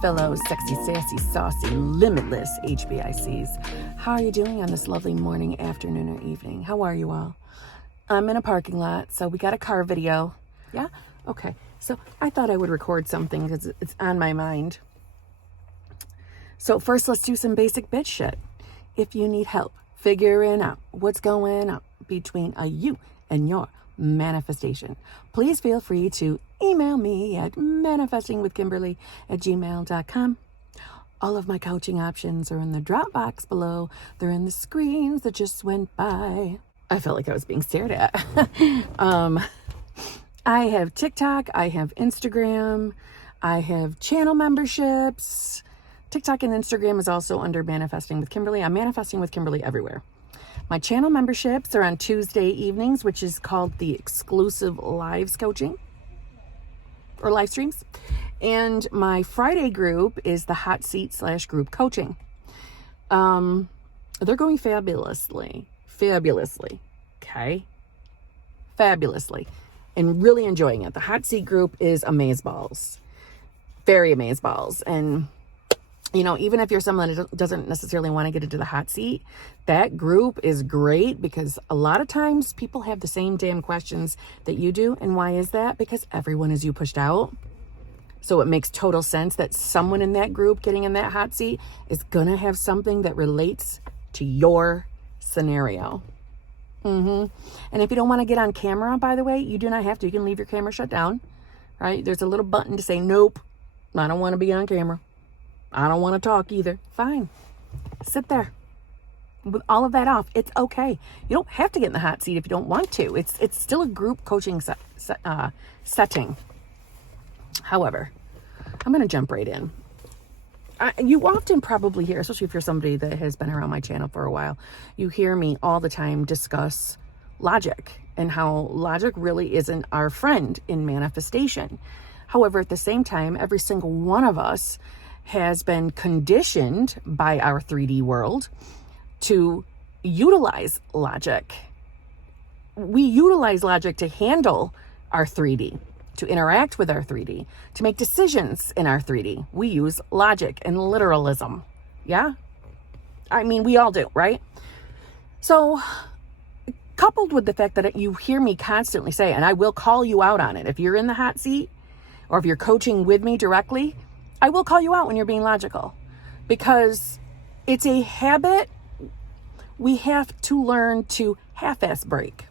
fellow sexy, sassy, saucy, limitless HBICs. How are you doing on this lovely morning, afternoon, or evening? How are you all? I'm in a parking lot, so we got a car video. Yeah? Okay. So I thought I would record something because it's on my mind. So first, let's do some basic bitch shit. If you need help figuring out what's going on between you and your manifestation, please feel free to email me at manifestingwithkimberly@gmail.com. All of my coaching options are in the drop box below. They're in the screens that just went by. I felt like I was being stared at. I have TikTok, I have Instagram, I have channel memberships. TikTok and Instagram is also under Manifesting with Kimberly. I'm Manifesting with Kimberly everywhere. My channel memberships are on Tuesday evenings, which is called the exclusive lives coaching or live streams. And my Friday group is the hot seat / group coaching. They're going fabulously. Okay. Fabulously. And really enjoying it. The hot seat group is amazeballs. Very amazeballs. And you know, even if you're someone that doesn't necessarily want to get into the hot seat, that group is great because a lot of times people have the same damn questions that you do. And why is that? Because everyone is you pushed out. So it makes total sense that someone in that group getting in that hot seat is going to have something that relates to your scenario. And if you don't want to get on camera, by the way, you do not have to. You can leave your camera shut down, right? There's a little button to say, nope, I don't want to be on camera. I don't want to talk either. Fine. Sit there. With all of that off, it's okay. You don't have to get in the hot seat if you don't want to. It's still a group coaching setting. However, I'm going to jump right in. You often probably hear, especially if you're somebody that has been around my channel for a while, you hear me all the time discuss logic and how logic really isn't our friend in manifestation. However, at the same time, every single one of us has been conditioned by our 3D world to utilize logic. We utilize logic to handle our 3D, to interact with our 3D, to make decisions in our 3D. We use logic and literalism. Yeah? I mean, we all do, right? So, coupled with the fact that you hear me constantly say, and I will call you out on it, if you're in the hot seat or if you're coaching with me directly, I will call you out when you're being logical because it's a habit we have to learn to half-ass break.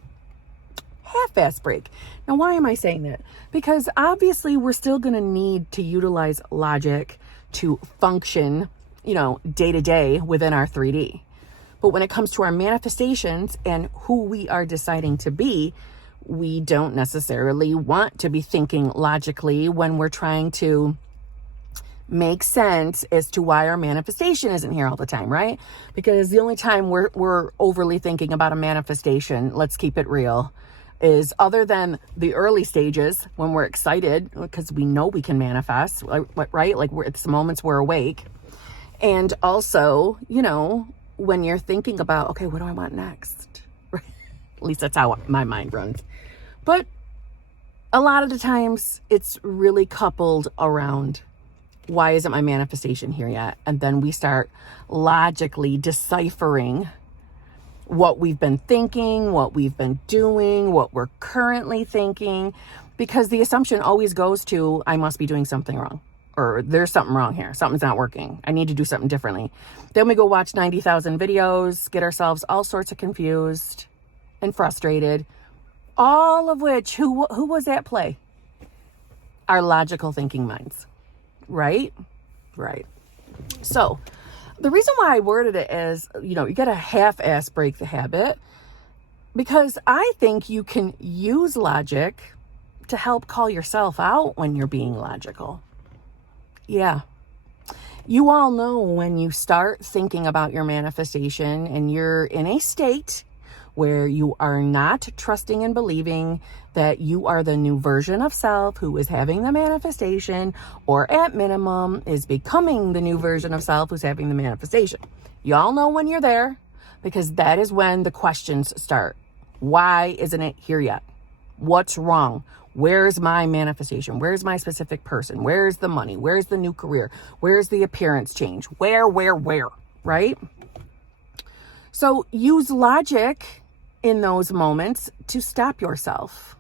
Half-ass break. Now, why am I saying that? Because obviously we're still going to need to utilize logic to function, day to day within our 3D. But when it comes to our manifestations and who we are deciding to be, we don't necessarily want to be thinking logically when we're trying to make sense as to why our manifestation isn't here all the time, right? Because the only time we're overly thinking about a manifestation, let's keep it real, is other than the early stages when we're excited because we know we can manifest, right? Like it's the moments we're awake. And also, when you're thinking about, okay, what do I want next? At least that's how my mind runs. But a lot of the times it's really coupled around, why isn't my manifestation here yet? And then we start logically deciphering what we've been thinking, what we've been doing, what we're currently thinking, because the assumption always goes to, I must be doing something wrong, or there's something wrong here. Something's not working. I need to do something differently. Then we go watch 90,000 videos, get ourselves all sorts of confused and frustrated, all of which, who was at play? Our logical thinking minds. Right? So the reason why I worded it as, you got to half-ass break the habit, because I think you can use logic to help call yourself out when you're being logical. Yeah. You all know when you start thinking about your manifestation and you're in a state where you are not trusting and believing that you are the new version of self who is having the manifestation, or at minimum is becoming the new version of self who's having the manifestation. Y'all know when you're there, because that is when the questions start. Why isn't it here yet? What's wrong? Where's my manifestation? Where's my specific person? Where's the money? Where's the new career? Where's the appearance change? Where, right? So use logic in those moments to stop yourself.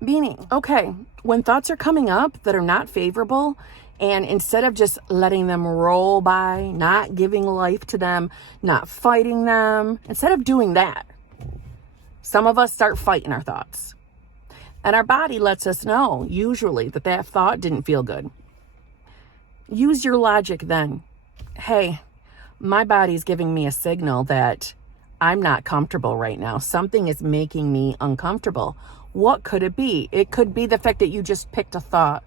Meaning, okay, when thoughts are coming up that are not favorable, and instead of just letting them roll by, not giving life to them, not fighting them, instead of doing that, some of us start fighting our thoughts. And our body lets us know, usually, that thought didn't feel good. Use your logic then. Hey, my body's giving me a signal that I'm not comfortable right now. Something is making me uncomfortable. What could it be? It could be the fact that you just picked a thought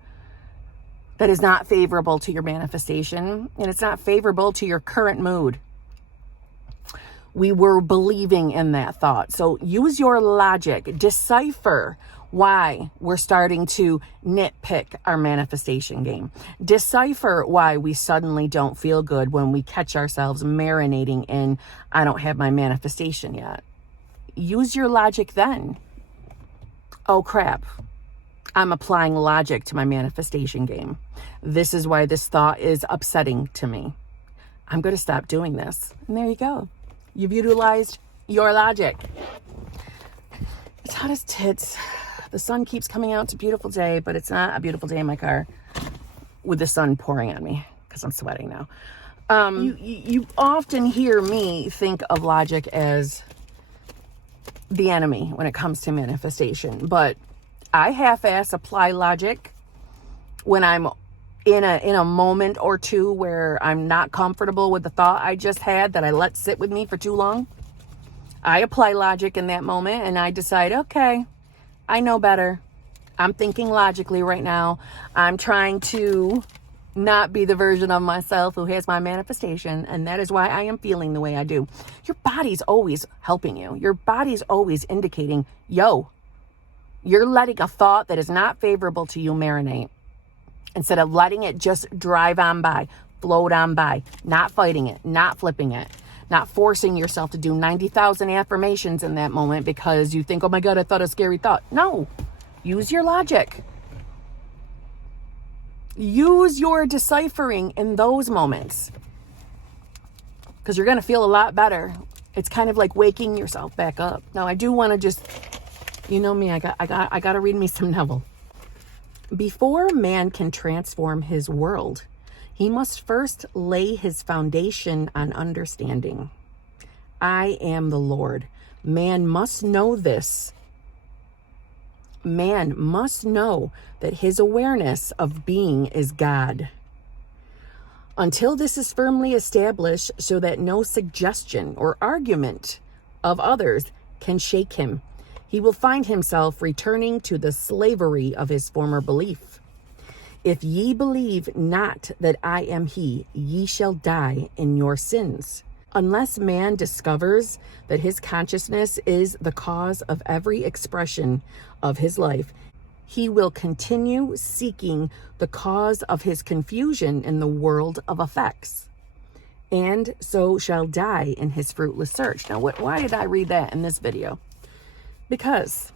that is not favorable to your manifestation, and it's not favorable to your current mood. We were believing in that thought. So use your logic. Decipher why we're starting to nitpick our manifestation game. Decipher why we suddenly don't feel good when we catch ourselves marinating in, I don't have my manifestation yet. Use your logic then. Oh crap, I'm applying logic to my manifestation game. This is why this thought is upsetting to me. I'm going to stop doing this. And there you go. You've utilized your logic. It's hot as tits. The sun keeps coming out. It's a beautiful day, but it's not a beautiful day in my car with the sun pouring on me because I'm sweating now. You often hear me think of logic as the enemy when it comes to manifestation, but I half-ass apply logic when I'm in a moment or two where I'm not comfortable with the thought I just had that I let sit with me for too long. I apply logic in that moment and I decide, okay, I know better. I'm thinking logically right now. I'm trying to not be the version of myself who has my manifestation, and that is why I am feeling the way I do. Your body's always helping you. Your body's always indicating, yo, you're letting a thought that is not favorable to you marinate. Instead of letting it just drive on by, float on by, not fighting it, not flipping it, not forcing yourself to do 90,000 affirmations in that moment because you think, oh my God, I thought a scary thought. No, use your logic. Use your deciphering in those moments because you're going to feel a lot better. It's kind of like waking yourself back up. Now, I do want to just, you know me, I got to read me some Neville. Before man can transform his world, he must first lay his foundation on understanding. I am the Lord. Man must know this. Man must know that his awareness of being is God. Until this is firmly established so that no suggestion or argument of others can shake him, he will find himself returning to the slavery of his former belief. If ye believe not that I am he, ye shall die in your sins. Unless man discovers that his consciousness is the cause of every expression of his life, he will continue seeking the cause of his confusion in the world of effects, and so shall die in his fruitless search. Now, why did I read that in this video? Because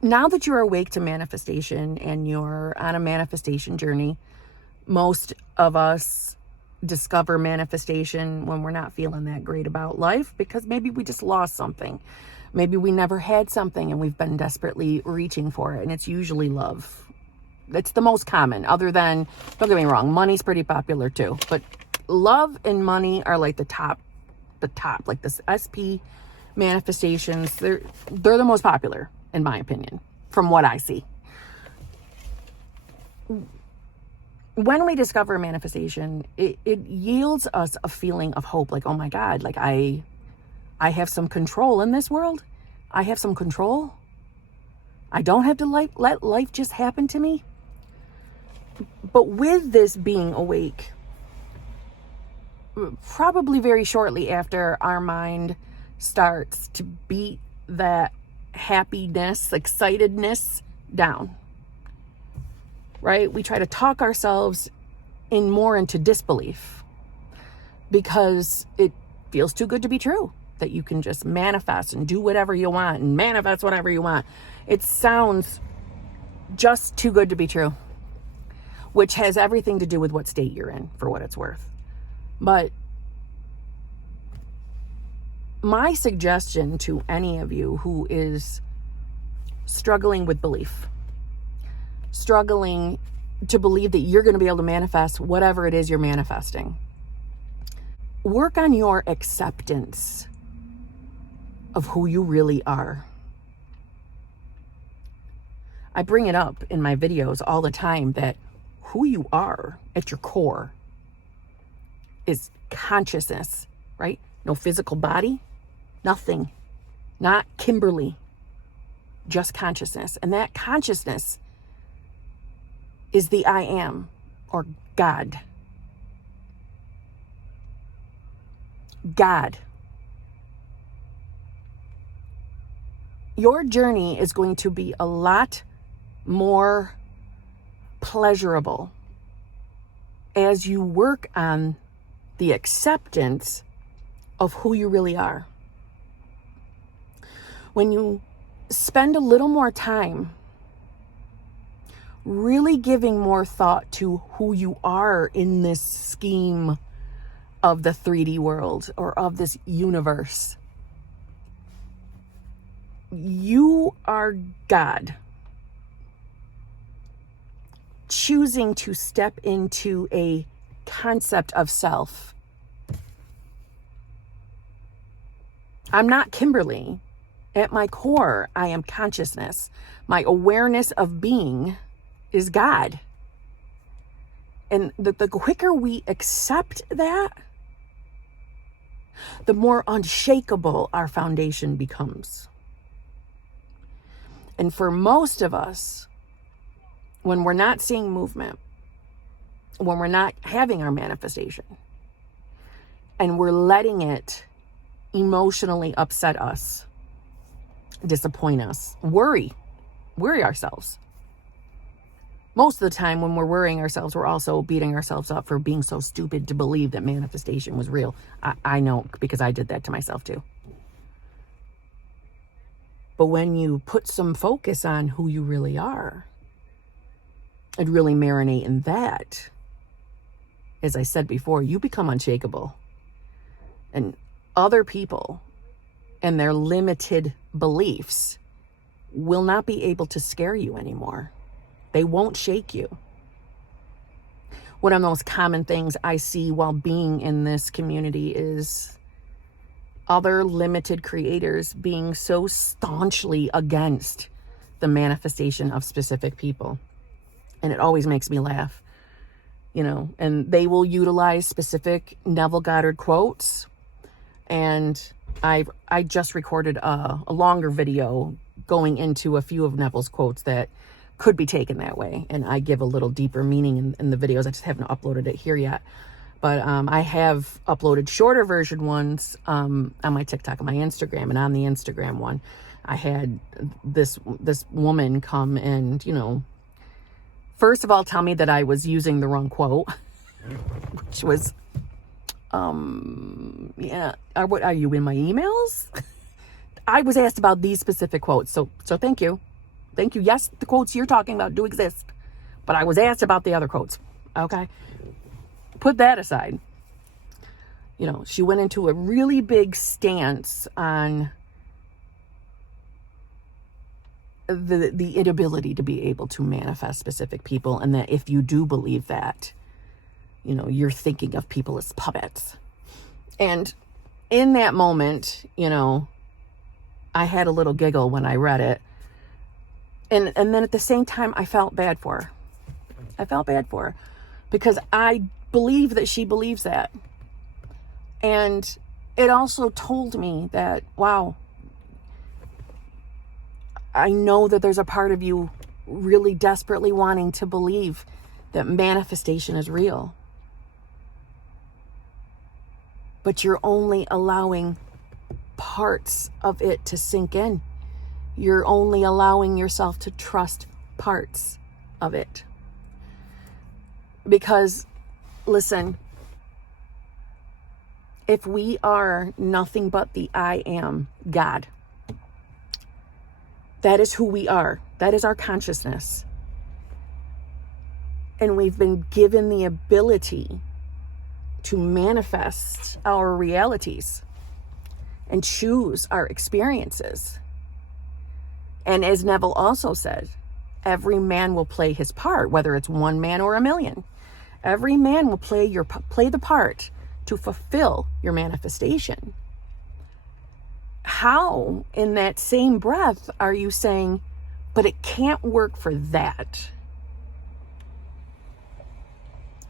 now that you're awake to manifestation and you're on a manifestation journey, most of us discover manifestation when we're not feeling that great about life because maybe we just lost something. Maybe we never had something and we've been desperately reaching for it, and it's usually love. It's the most common, other than, don't get me wrong, money's pretty popular too, but love and money are like the top, like the SP manifestations. They're the most popular, in my opinion, from what I see. When we discover manifestation, it yields us a feeling of hope, like, oh my God, like I have some control in this world. I have some control. I don't have to let life just happen to me. But with this being awake, probably very shortly after our mind starts to beat that happiness, excitedness down, right? We try to talk ourselves more into disbelief because it feels too good to be true. that you can just manifest and do whatever you want and manifest whatever you want. It sounds just too good to be true, which has everything to do with what state you're in, for what it's worth. But my suggestion to any of you who is struggling with belief, struggling to believe that you're going to be able to manifest whatever it is you're manifesting, work on your acceptance of who you really are. I bring it up in my videos all the time that who you are at your core is consciousness, right? No physical body, nothing, not Kimberly, just consciousness. And that consciousness is the I am, or God. God. Your journey is going to be a lot more pleasurable as you work on the acceptance of who you really are. When you spend a little more time really giving more thought to who you are in this scheme of the 3D world or of this universe, you are God, choosing to step into a concept of self. I'm not Kimberly. At my core, I am consciousness. My awareness of being is God. And the quicker we accept that, the more unshakable our foundation becomes. And for most of us, when we're not seeing movement, when we're not having our manifestation, and we're letting it emotionally upset us, disappoint us, worry ourselves. Most of the time when we're worrying ourselves, we're also beating ourselves up for being so stupid to believe that manifestation was real. I know, because I did that to myself too. But when you put some focus on who you really are and really marinate in that, as I said before, you become unshakable. And other people and their limited beliefs will not be able to scare you anymore. They won't shake you. One of the most common things I see while being in this community is other limited creators being so staunchly against the manifestation of specific people. And it always makes me laugh, and they will utilize specific Neville Goddard quotes. And I just recorded a longer video going into a few of Neville's quotes that could be taken that way. And I give a little deeper meaning in the videos. I just haven't uploaded it here yet. But I have uploaded shorter version ones on my TikTok and my Instagram. And on the Instagram one, I had this woman come and, first of all, tell me that I was using the wrong quote, which was, what are you in my emails? I was asked about these specific quotes. So thank you. Thank you. Yes, the quotes you're talking about do exist, but I was asked about the other quotes. Okay. Put that aside. She went into a really big stance on the inability to be able to manifest specific people. And that if you do believe that, you're thinking of people as puppets. And in that moment, I had a little giggle when I read it. And then at the same time, I felt bad for her. I felt bad for her because I believe that she believes that. And it also told me that, wow, I know that there's a part of you really desperately wanting to believe that manifestation is real. But you're only allowing parts of it to sink in. You're only allowing yourself to trust parts of it. Because, listen, if we are nothing but the I am, God, that is who we are. That is our consciousness. And we've been given the ability to manifest our realities and choose our experiences. And as Neville also said, every man will play his part, whether it's one man or a million. Every man will play the part to fulfill your manifestation. How, in that same breath, are you saying, but it can't work for that?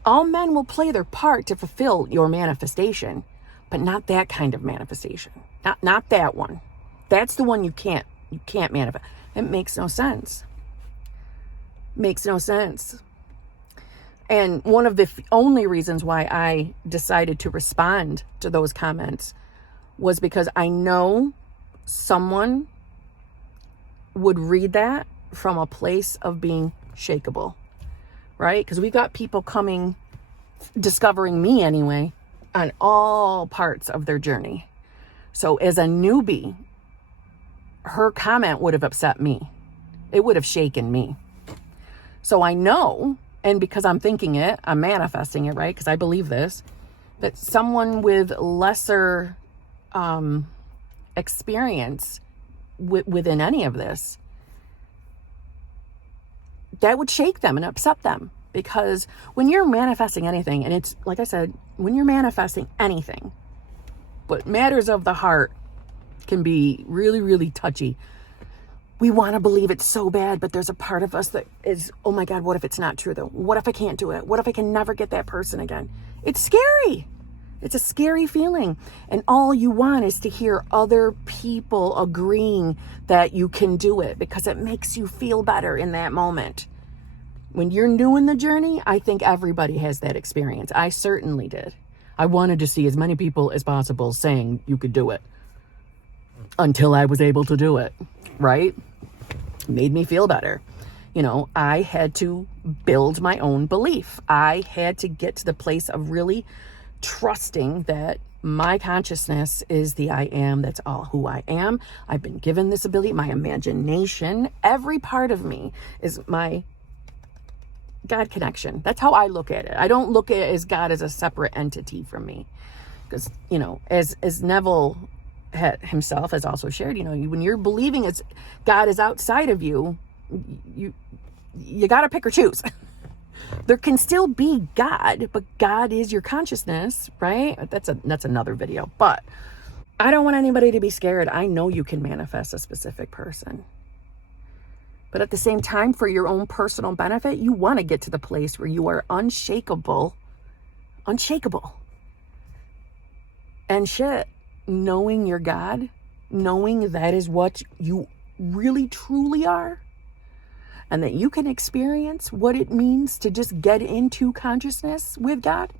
All men will play their part to fulfill your manifestation, but not that kind of manifestation. Not that one. That's the one you can't manifest. It makes no sense. Makes no sense. And one of the only reasons why I decided to respond to those comments was because I know someone would read that from a place of being shakeable, right? Because we've got people discovering me anyway, on all parts of their journey. So as a newbie, her comment would have upset me. It would have shaken me. So I know, and because I'm thinking it, I'm manifesting it, right? Because I believe this, that someone with lesser experience within any of this, that would shake them and upset them. Because when you're manifesting anything, and it's like I said, when you're manifesting anything, but matters of the heart can be really, really touchy. We want to believe it's so bad, but there's a part of us that is, oh my God, what if it's not true though? What if I can't do it? What if I can never get that person again? It's scary. It's a scary feeling. And all you want is to hear other people agreeing that you can do it, because it makes you feel better in that moment. When you're new in the journey, I think everybody has that experience. I certainly did. I wanted to see as many people as possible saying you could do it until I was able to do it, right? Made me feel better. You know, I had to build my own belief. I had to get to the place of really trusting that my consciousness is the I am. That's all who I am. I've been given this ability. My imagination, every part of me is my God connection. That's how I look at it. I don't look at it as God as a separate entity from me. Because, you know, as Neville himself has also shared, you know, when you're believing God is outside of you, you got to pick or choose. There can still be God, but God is your consciousness, right? That's another video. But I don't want anybody to be scared. I know you can manifest a specific person. But at the same time, for your own personal benefit, you want to get to the place where you are unshakable. And shit, knowing your God, knowing that is what you really truly are, and that you can experience what it means to just get into consciousness with God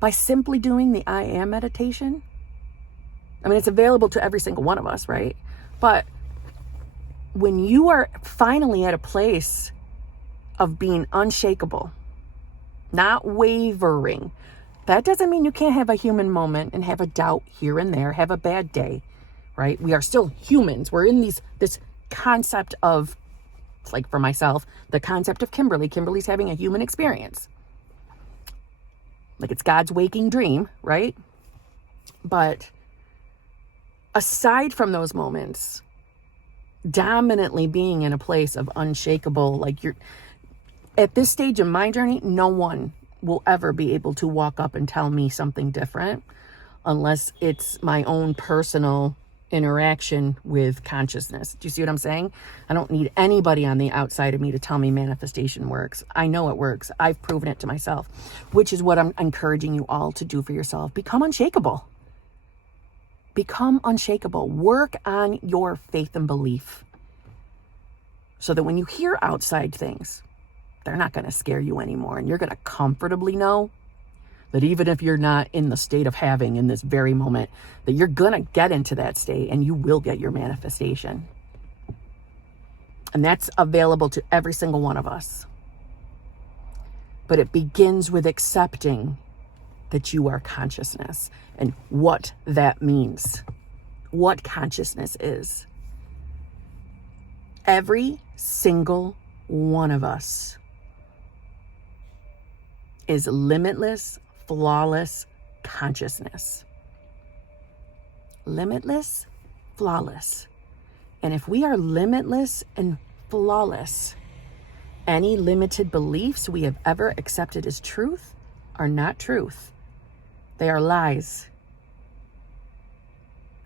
by simply doing the I am meditation. I mean, it's available to every single one of us, right? But when you are finally at a place of being unshakable, not wavering, that doesn't mean you can't have a human moment and have a doubt here and there, have a bad day, right? We are still humans. We're in this concept of, like for myself, the concept of Kimberly. Kimberly's having a human experience. Like it's God's waking dream, right? But aside from those moments, dominantly being in a place of unshakable, like you're at this stage in my journey, no one will ever be able to walk up and tell me something different unless it's my own personal interaction with consciousness. Do you see what I'm saying? I don't need anybody on the outside of me to tell me manifestation works. I know it works. I've proven it to myself, which is what I'm encouraging you all to do for yourself. Become unshakable. Become unshakable. Work on your faith and belief so that when you hear outside things, they're not going to scare you anymore. And you're going to comfortably know that even if you're not in the state of having in this very moment, that you're going to get into that state and you will get your manifestation. And that's available to every single one of us. But it begins with accepting that you are consciousness and what that means, what consciousness is. Every single one of us is limitless, flawless consciousness. Limitless, flawless. And if we are limitless and flawless, any limited beliefs we have ever accepted as truth are not truth. They are lies.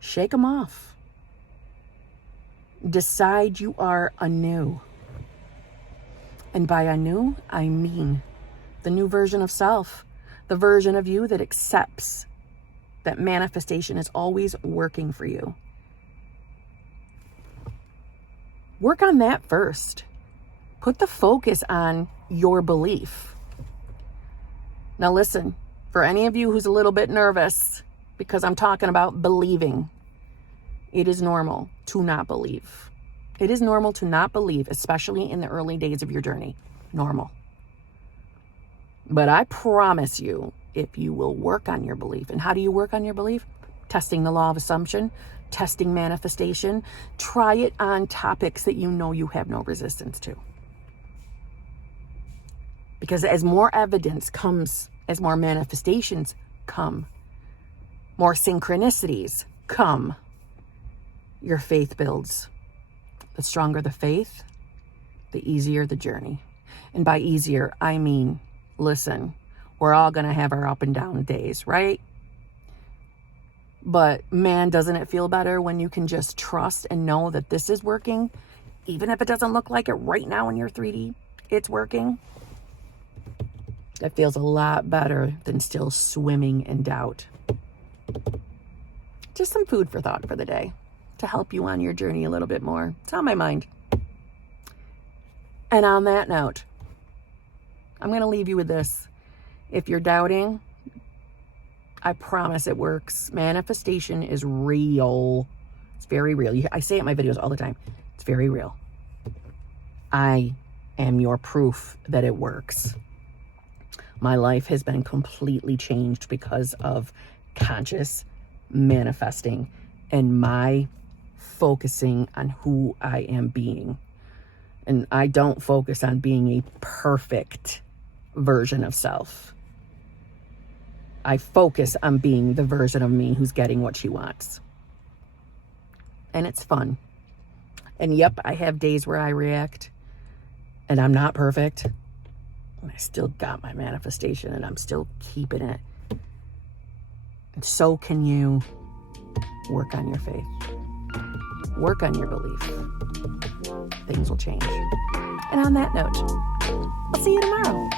Shake them off. Decide you are anew. And by anew, I mean the new version of self, the version of you that accepts that manifestation is always working for you. Work on that first. Put the focus on your belief. Now listen, for any of you who's a little bit nervous because I'm talking about believing, it is normal to not believe. It is normal to not believe, especially in the early days of your journey. Normal. But I promise you, if you will work on your belief, and how do you work on your belief? Testing the law of assumption, testing manifestation. Try it on topics that you know you have no resistance to. Because as more evidence comes, as more manifestations come, more synchronicities come, your faith builds. The stronger the faith, the easier the journey. And by easier, I mean, listen, we're all going to have our up and down days, right? But man, doesn't it feel better when you can just trust and know that this is working? Even if it doesn't look like it right now in your 3D, it's working. That feels a lot better than still swimming in doubt. Just some food for thought for the day to help you on your journey a little bit more. It's on my mind. And on that note, I'm going to leave you with this. If you're doubting, I promise it works. Manifestation is real. It's very real. I say it in my videos all the time. It's very real. I am your proof that it works. My life has been completely changed because of conscious manifesting and my focusing on who I am being. And I don't focus on being a perfect version of self. I focus on being the version of me who's getting what she wants. And it's fun. And yep, I have days where I react and I'm not perfect. And I still got my manifestation and I'm still keeping it. And so can you. Work on your faith. Work on your belief. Things will change. And on that note, I'll see you tomorrow.